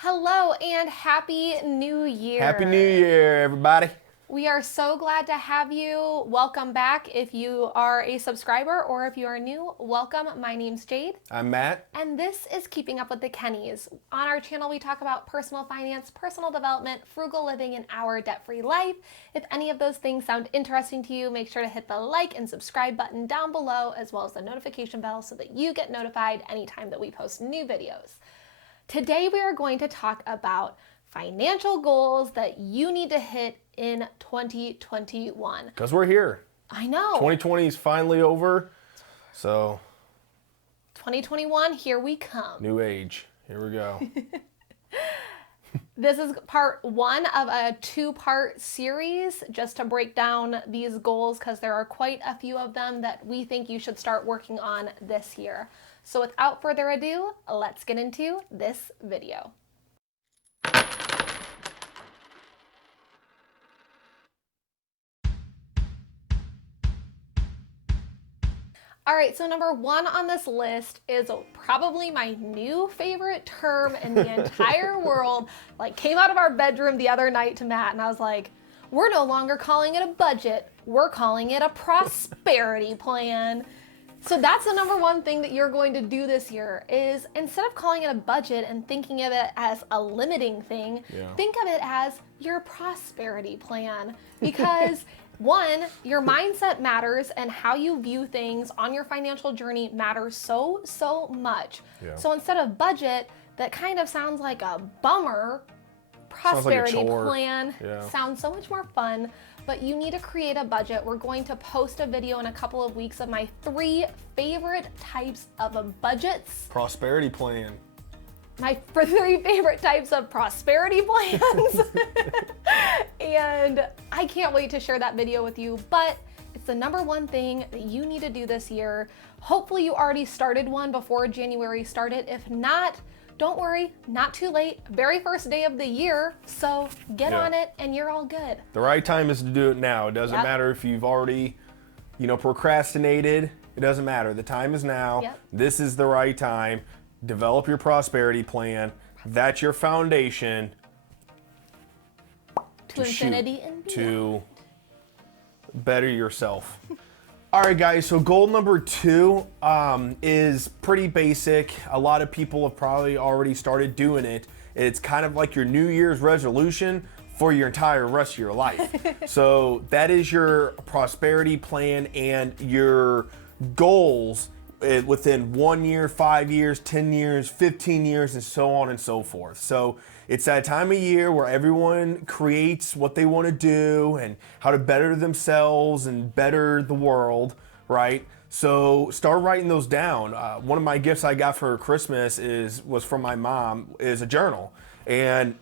Hello and Happy New Year. Happy New Year, everybody. We are so glad to have you. Welcome back. If you are a subscriber or if you are new, welcome. My name's Jade. I'm Matt. And this is Keeping Up with the Kennys. On our channel, we talk about personal finance, personal development, frugal living, and our debt-free life. If any of those things sound interesting to you, make sure to hit the like and subscribe button down below, as well as the notification bell so that you get notified anytime that we post new videos. Today, we are going to talk about financial goals that you need to hit in 2021. Because we're here. I know. 2020 is finally over. So 2021, here we come. new age. Here we go. This is part one of a two-part series just to break down these goals because there are quite a few of them that we think you should start working on this year. So without further ado, let's get into this video. All right, so number one on this list is probably my new favorite term in the entire world. Like, came out of our bedroom the other night to Matt and I was like, we're no longer calling it a budget, we're calling it a prosperity plan. So that's the number one thing that you're going to do this year is instead of calling it a budget and thinking of it as a limiting thing, think of it as your prosperity plan. Because one, your mindset matters and how you view things on your financial journey matters so much. So instead of budget, that kind of sounds like a bummer. Prosperity plan sounds so much more fun, but you need to create a budget. We're going to post a video in a couple of weeks of my 3 favorite types of budgets. Prosperity plan. My 3 favorite types of prosperity plans. And I can't wait to share that video with you, but it's the number one thing that you need to do this year. Hopefully you already started one before January started. If not, don't worry, not too late. Very first day of the year, so get on it and you're all good. The right time is to do it now. It doesn't matter if you've already, procrastinated. It doesn't matter. The time is now. This is the right time. Develop your prosperity plan. That's your foundation. To infinity and beyond. To better yourself. All right, guys, so goal number 2 is pretty basic. A lot of people have probably already started doing it. It's kind of like your New Year's resolution for your entire rest of your life. So that is your prosperity plan and your goals within 1 year, 5 years, 10 years, 15 years, and so on and so forth. So it's that time of year where everyone creates what they want to do and how to better themselves and better the world, right? So start writing those down. One of my gifts I got for Christmas was from my mom, is a journal. And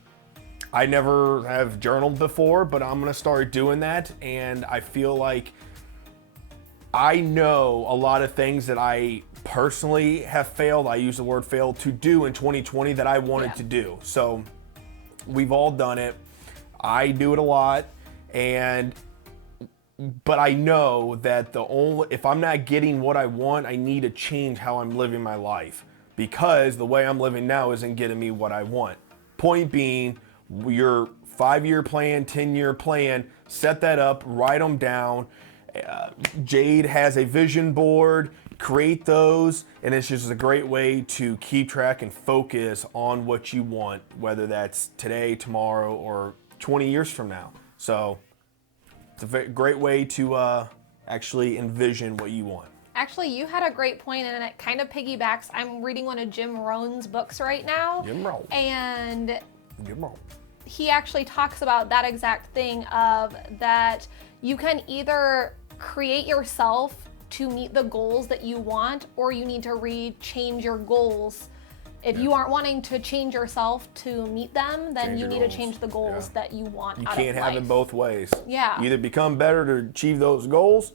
I never have journaled before, but I'm gonna start doing that. And I feel like I know a lot of things that I personally have failed, I use the word failed, to do in 2020 that I wanted to do. So we've all done it. I do it a lot, but I know that if I'm not getting what I want, I need to change how I'm living my life, because the way I'm living now isn't getting me what I want. Point being, your 5-year plan, 10-year plan, set that up, write them down. Jade has a vision board, create those, and it's just a great way to keep track and focus on what you want, whether that's today, tomorrow, or 20 years from now. So it's a great way to actually envision what you want. Actually, you had a great point, and it kind of piggybacks. I'm reading one of Jim Rohn's books right now. Jim Rohn. And Jim Rohn. He actually talks about that exact thing of that you can either create yourself to meet the goals that you want, or you need to change your goals. If you aren't wanting to change yourself to meet them, then you need to change the goals that you want out of life. You can't have it both ways. Yeah. You either become better to achieve those goals,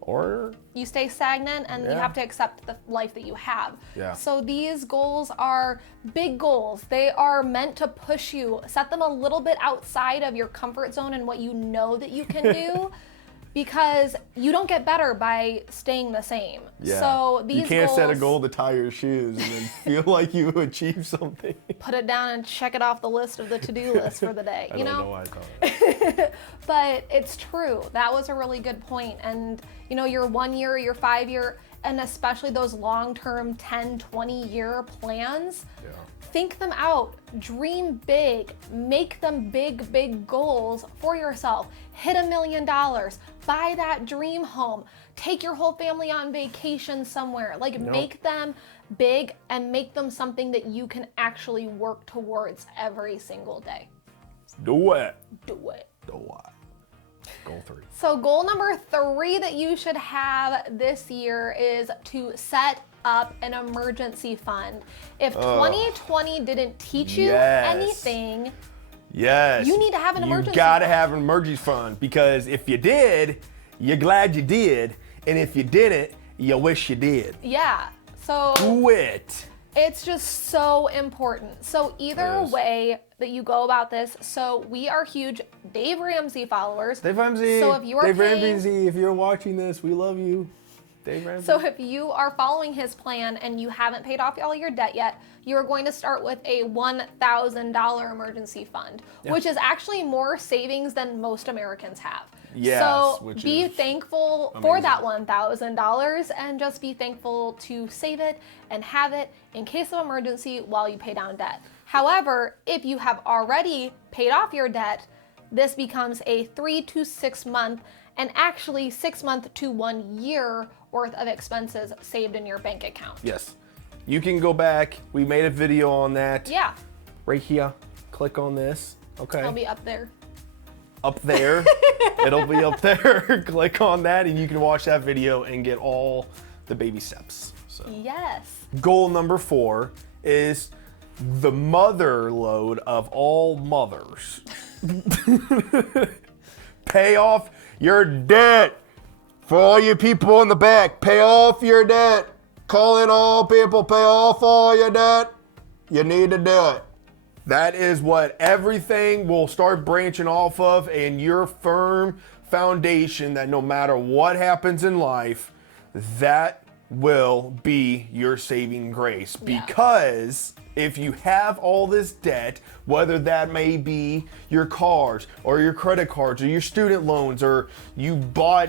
or you stay stagnant and you have to accept the life that you have. Yeah. So these goals are big goals. They are meant to push you, set them a little bit outside of your comfort zone and what you know that you can do. because you don't get better by staying the same. Yeah. So these you can't goals, set a goal to tie your shoes and then feel like you achieved something. put it down and check it off the list of the to-do list for the day. I you don't know? know why I thought that. But it's true. That was a really good point. And you know, your 1 year, your 5 year, and especially those long-term 10, 20-year plans, Yeah. think them out, dream big, make them big, big goals for yourself. Hit $1 million, buy that dream home, take your whole family on vacation somewhere. Like make them big and make them something that you can actually work towards every single day. Do it. Do it. Do it. Goal 3. So goal number 3 that you should have this year is to set up an emergency fund. If 2020 didn't teach you Yes. anything, Yes. You need to have an emergency You gotta fund. have an emergency fund, because if you did, you're glad you did, and if you didn't, you wish you did. yeah. So Do it. it's just so important. So either It is. way that you go about this, so we are huge Dave Ramsey followers. Dave Ramsey. So if you are Dave paying- Ramsey, if you're watching this, we love you. Dave Ramsey. So if you are following his plan and you haven't paid off all your debt yet, you're going to start with a $1,000 emergency fund, which is actually more savings than most Americans have. Yes, so which be is thankful for that $1,000 and just be thankful to save it and have it in case of emergency while you pay down debt. However, if you have already paid off your debt, this becomes a 3 to 6 month and actually 6 month to 1 year worth of expenses saved in your bank account. Yes. You can go back. We made a video on that. Yeah, Right here. Click on this. Okay. it'll be up there. Up there. It'll be up there. Click on that and you can watch that video and get all the baby steps. So Yes. goal number 4 is the mother load of all mothers. Pay off your debt. For all you people in the back, pay off your debt. Call in all people, pay off all your debt. You need to do it. That is what everything will start branching off of, and your firm foundation that no matter what happens in life, that will be your saving grace. Yeah. Because if you have all this debt, whether that may be your cars or your credit cards or your student loans, or you bought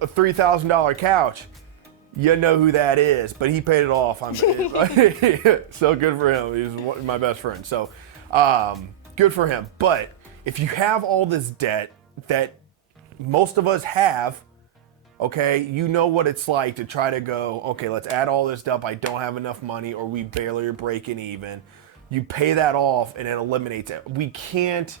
a $3,000 couch, you know who that is, but he paid it off. So good for him. He was my best friend. So good for him. But if you have all this debt that most of us have, okay, you know what it's like to try to go, okay, let's add all this up. I don't have enough money, or we barely are breaking even. You pay that off and it eliminates it. We can't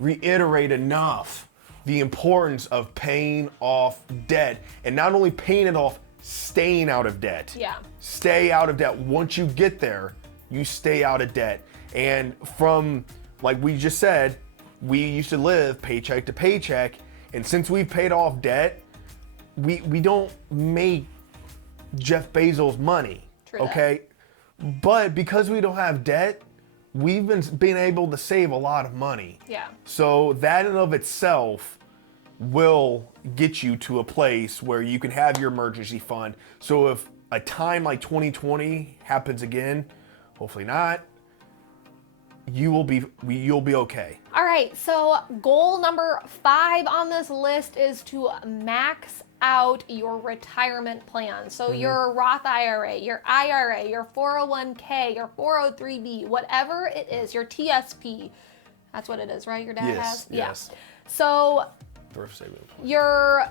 reiterate enough the importance of paying off debt, and not only paying it off, staying out of debt. Yeah. Stay out of debt. Once you get there, you stay out of debt. And from, like we just said, we used to live paycheck to paycheck, and since we've paid off debt, we don't make Jeff Bezos money. True that. Okay? But because we don't have debt, we've been able to save a lot of money. Yeah. So that in of itself will get you to a place where you can have your emergency fund. So if a time like 2020 happens again, hopefully not, you'll be okay. All right, so goal number 5 on this list is to max out your retirement plan. So your Roth IRA, your 401k, your 403b, whatever it is, your TSP. That's what it is, right? Your dad has? Yes. Yeah. So Thrift savings. your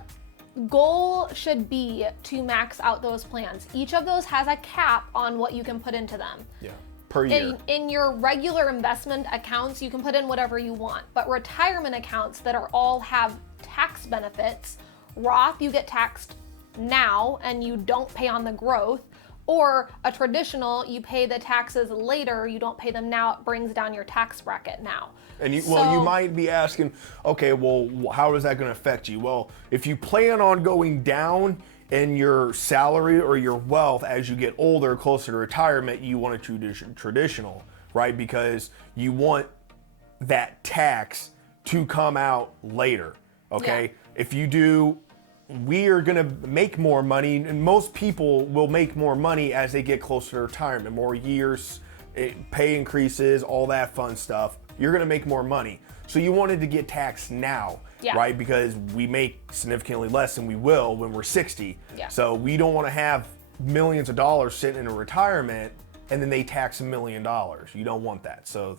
goal should be to max out those plans. Each of those has a cap on what you can put into them. Yeah. Per year. In your regular investment accounts, you can put in whatever you want, but retirement accounts that are all have tax benefits, Roth, you get taxed now and you don't pay on the growth, or a traditional, you pay the taxes later, you don't pay them now, it brings down your tax bracket now. And you So- might be asking, okay, well, how is that going to affect you? Well, if you plan on going down in your salary or your wealth as you get older, closer to retirement, you want a traditional, right? Because you want that tax to come out later, okay? Yeah. If you do we are going to make more money, and most people will make more money as they get closer to retirement, more years, pay increases, all that fun stuff. You're going to make more money. So you wanted to get taxed now, right? Because we make significantly less than we will when we're 60. So we don't want to have millions of dollars sitting in a retirement and then they tax $1 million. You don't want that. So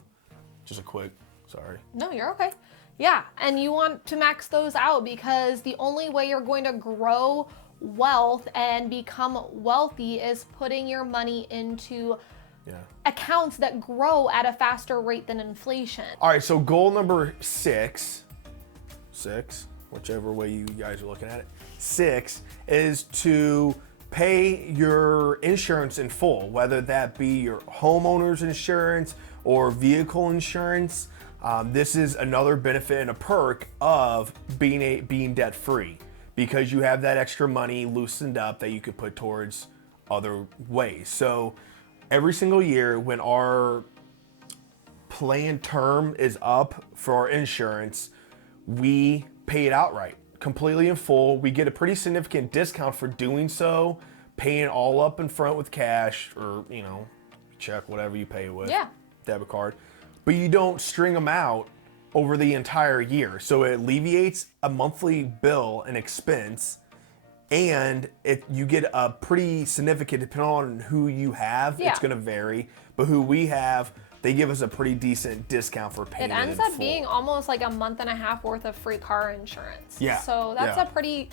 just a quick, sorry. No, you're okay. Yeah, and you want to max those out because the only way you're going to grow wealth and become wealthy is putting your money into accounts that grow at a faster rate than inflation. All right, so goal number six, whichever way you guys are looking at it, 6 is to pay your insurance in full, whether that be your homeowner's insurance or vehicle insurance. This is another benefit and a perk of being debt free, because you have that extra money loosened up that you could put towards other ways. So every single year when our planned term is up for our insurance, we pay it outright, completely in full. We get a pretty significant discount for doing so, paying all up in front with cash or, check, whatever you pay with, debit card. But you don't string them out over the entire year. So it alleviates a monthly bill and expense, and you get a pretty significant, depending on who you have, it's going to vary, but who we have, they give us a pretty decent discount for paying it in full. It ends up being almost like a month and a half worth of free car insurance. So that's a pretty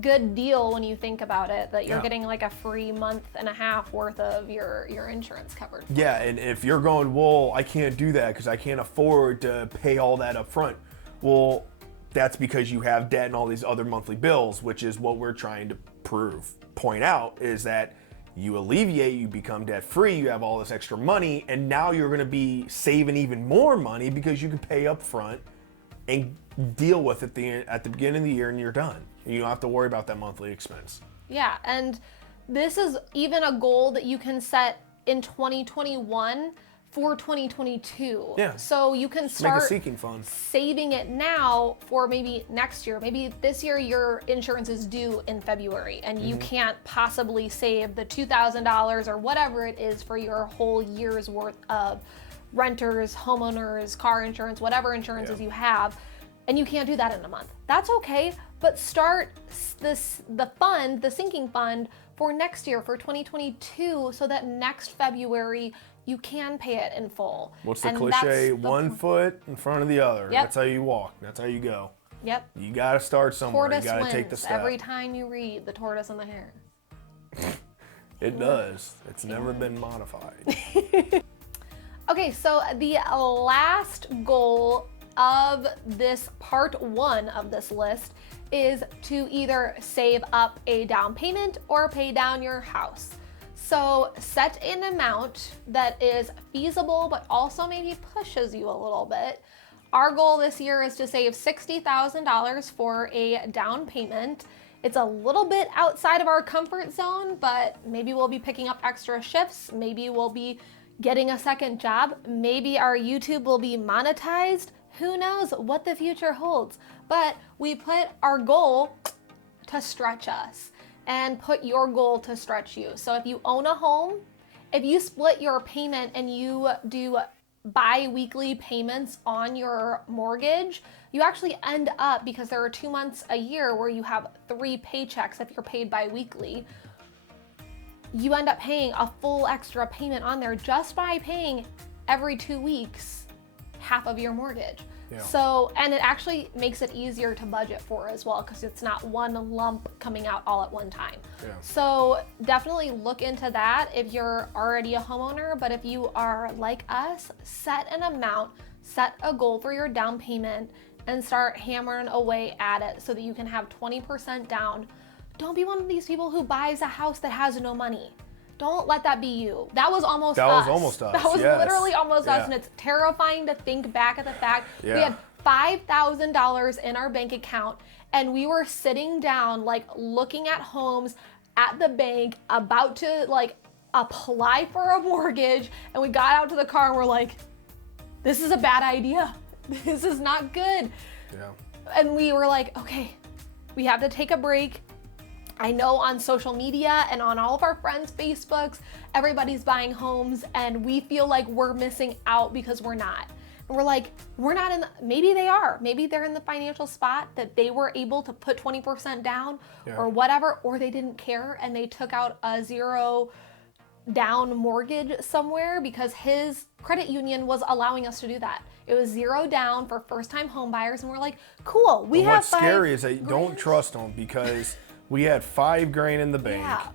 good deal when you think about it, that you're getting like a free month and a half worth of your insurance covered. And if you're going, well, I can't do that because I can't afford to pay all that up front. Well, that's because you have debt and all these other monthly bills, which is what we're trying to point out, is that you alleviate, you become debt free, you have all this extra money, and now you're going to be saving even more money because you can pay up front and deal with it at the beginning of the year and you're done. You don't have to worry about that monthly expense. Yeah, and this is even a goal that you can set in 2021 for 2022. So you can start sinking fund, saving it now for maybe next year. Maybe this year your insurance is due in February and you can't possibly save the $2,000 or whatever it is for your whole year's worth of renters, homeowners, car insurance, whatever insurances you have, and you can't do that in a month. That's okay, but start the sinking fund for next year, for 2022, so that next February you can pay it in full. What's the cliche? One foot in front of the other. That's how you walk. That's how you go. You got to start somewhere. Tortoise you got to wins take the step. every time you read The Tortoise and the Hare. It does. It's never been modified. Okay, so the last goal of this part 1 of this list is to either save up a down payment or pay down your house. So set an amount that is feasible but also maybe pushes you a little bit. Our goal this year is to save $60,000 for a down payment. It's a little bit outside of our comfort zone, but maybe we'll be picking up extra shifts. Maybe we'll be getting a second job. Maybe our YouTube will be monetized. Who knows what the future holds? But we put our goal to stretch us and put your goal to stretch you. So if you own a home, if you split your payment and you do bi-weekly payments on your mortgage, you actually end up, because there are 2 months a year where you have 3 paychecks if you're paid bi-weekly, you end up paying a full extra payment on there just by paying every 2 weeks half of your mortgage. So, and it actually makes it easier to budget for as well, because it's not one lump coming out all at one time. So definitely look into that if you're already a homeowner, but if you are like us, set an amount, set a goal for your down payment and start hammering away at it so that you can have 20% down. Don't be one of these people who buys a house that has no money. Don't let that be you. That was almost us. That was literally almost us, and it's terrifying to think back at the fact we had $5,000 in our bank account, and we were sitting down, like looking at homes at the bank, about to like apply for a mortgage, and we got out to the car and we're like, this is a bad idea. This is not good. And we were like, okay, We have to take a break. I know on social media and on all of our friends' Facebooks, everybody's buying homes and we feel like we're missing out because we're not. And we're like, we're not in the, maybe they are. Maybe they're in the financial spot that they were able to put 20% down or whatever, or they didn't care and they took out a 0 down mortgage somewhere because his credit union was allowing us to do that. It was 0 down for first-time home buyers, and we're like, cool, we have What's scary is that don't trust them because we had $5,000 in the bank. Yeah.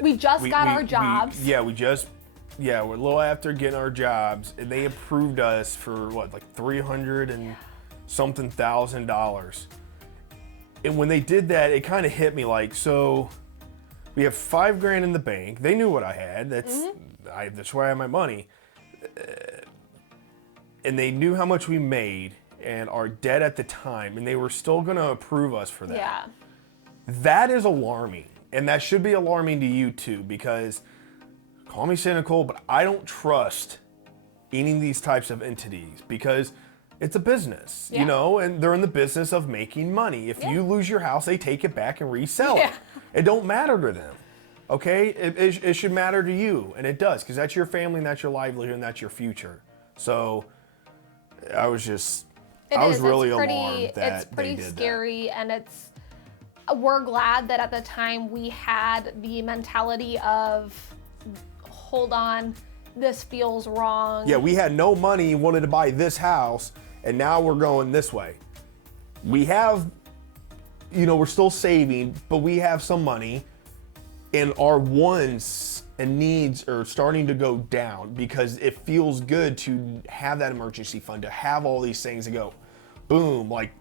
We just got our jobs. We're a little after getting our jobs, and they approved us for what, like $300 and something thousand. And when they did that, it kind of hit me like, so we have $5,000 in the bank. They knew what I had. That's where I have my money. And they knew how much we made and our debt at the time, and they were still going to approve us for that. Yeah. That is alarming, and that should be alarming to you too, because call me cynical, but I don't trust any of these types of entities because it's a business, you know, and they're in the business of making money. If you lose your house, they take it back and resell it. It don't matter to them, okay? It should matter to you, and it does, because that's your family, and that's your livelihood, and that's your future. So I was really alarmed that it's pretty they did scary, and we're glad that at the time we had the mentality of, hold on, this feels wrong. Yeah, we had no money, wanted to buy this house, and now we're going this way. We have, we're still saving, but we have some money, and our wants and needs are starting to go down because it feels good to have that emergency fund, to have all these things to go, boom, like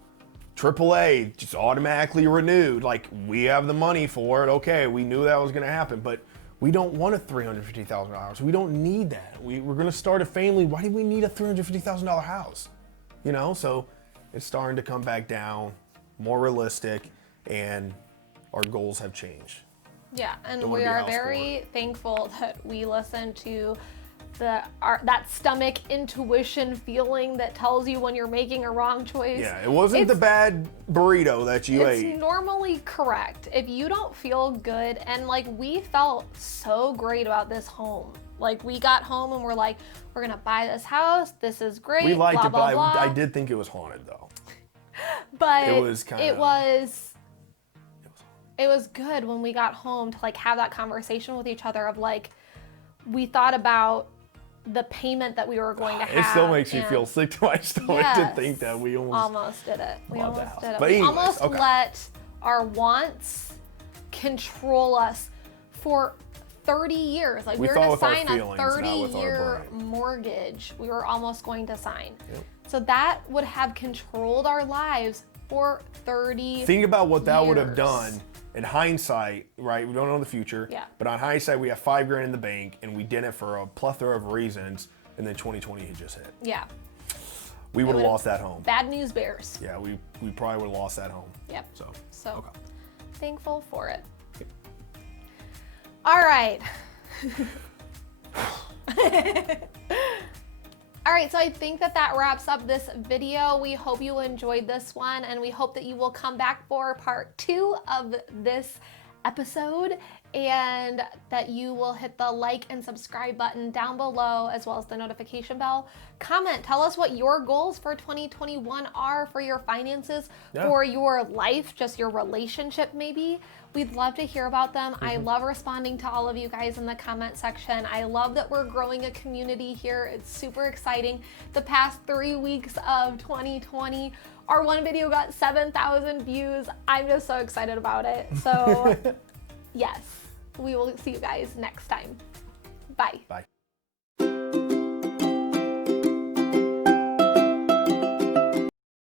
AAA just automatically renewed. Like, we have the money for it. Okay, we knew that was going to happen, but we don't want a $350,000. We don't need that. We're going to start a family. Why do we need a $350,000 house? So it's starting to come back down, more realistic, and our goals have changed. Yeah, and we are very thankful that we listened to that stomach intuition feeling that tells you when you're making a wrong choice. Yeah, it wasn't the bad burrito that you ate. It's normally correct. If you don't feel good, and like we felt so great about this home. Like we got home and we're like, we're gonna buy this house. This is great. We liked blah, it, blah, but blah. I did think it was haunted though. But it was it was good when we got home to like have that conversation with each other of like, we thought about the payment that we were going to have. It still makes me feel sick to my stomach to think that we almost did it. We almost did it. But we anyways, almost let our wants control us for 30 years. Like we were going to sign a 30-year mortgage. We were almost going to sign. Yep. So that would have controlled our lives for 30 Think about what that years. would have done. In hindsight, right, we don't know the future, but on hindsight, we have $5,000 in the bank, and we did it for a plethora of reasons, and then 2020 had just hit. Yeah. We would have lost that home. Bad news bears. Yeah, we probably would have lost that home. Yep. So okay. Thankful for it. Yep. All right. All right, so I think that wraps up this video. We hope you enjoyed this one, and we hope that you will come back for part 2 of this episode, and that you will hit the like and subscribe button down below, as well as the notification bell. Comment, tell us what your goals for 2021 are for your finances, for your life, just your relationship maybe. We'd love to hear about them. I love responding to all of you guys in the comment section. I love that we're growing a community here. It's super exciting. The past 3 weeks of 2020, our one video got 7,000 views. I'm just so excited about it. So yes, we will see you guys next time. Bye. Bye.